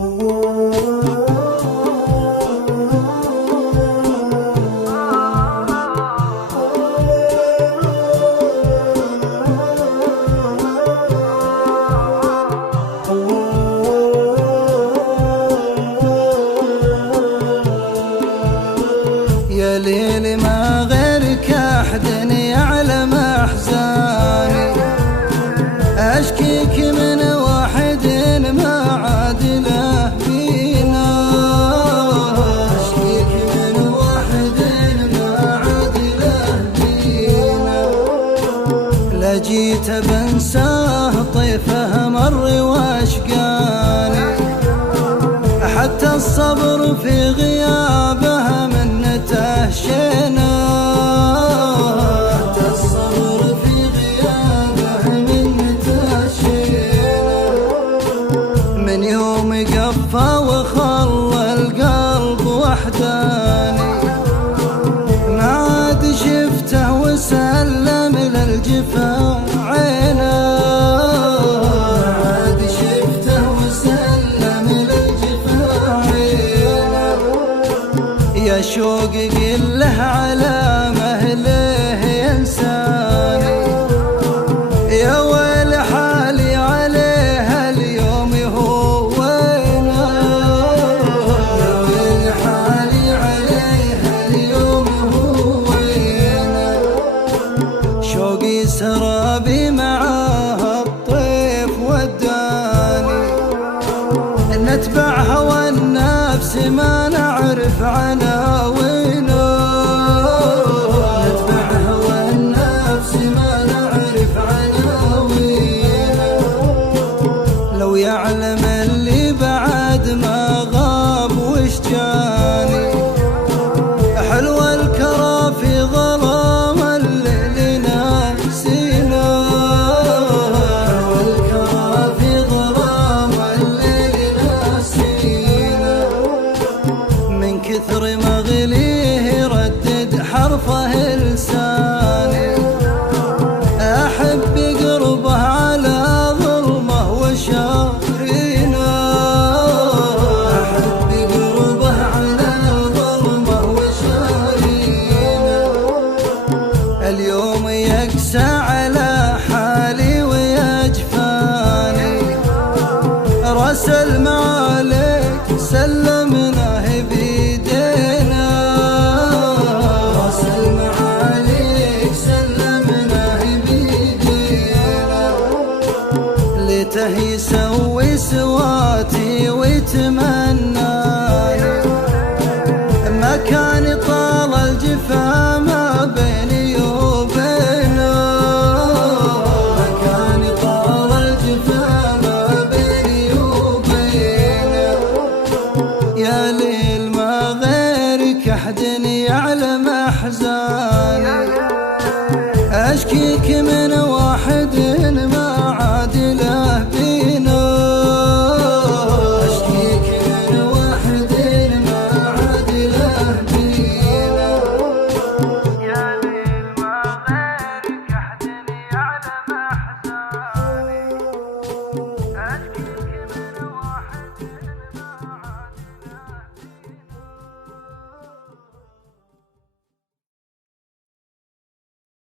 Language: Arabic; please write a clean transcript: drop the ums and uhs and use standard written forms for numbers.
يا ليل ما غيرك أحد يعلم أحزاني، أشكيك من واحد ما عاد له فينا، أشكيك من واحد ما عاد له فينا. لا جيت بنساه طيفه مر واشقاني، حتى الصبر في غيابه منته شينا، حتى الصبر في غيابه منته شينا. من يوم قفى وخلى القلب وحداني، ما عاد شفته وسلم للجفا عينا، ما عاد شفته وسلم للجفا عينا. يا شوق قل له على مهله ينساني، يا ويل حالي عليه اليوم هو وينه، يا ويل حالي عليه اليوم هو وينه. شوقي سرابي معاه الطيف وداني، نتبع هوى النفس ما نعرف عناوينه، نتبع هوى النفس ما نعرف عناوينه. لو يعلم اللي بعد ما غاب وش جاني، حلو الكرى في ظلام الليل ناسينا، حلو الكرى في ظلام الليل ناسينا. من كثر مغليه يردد حرفه لساني، أحب قربه على ظلمه وشارينا، أحب قربه على ظلمه وشارينا. اليوم يقسى على حالي ويجفاني، راسل معاليك سلمناه بيدينا، راسل معاليك سلمناه بيدينا. ليته يسوي سواتي ويتمنى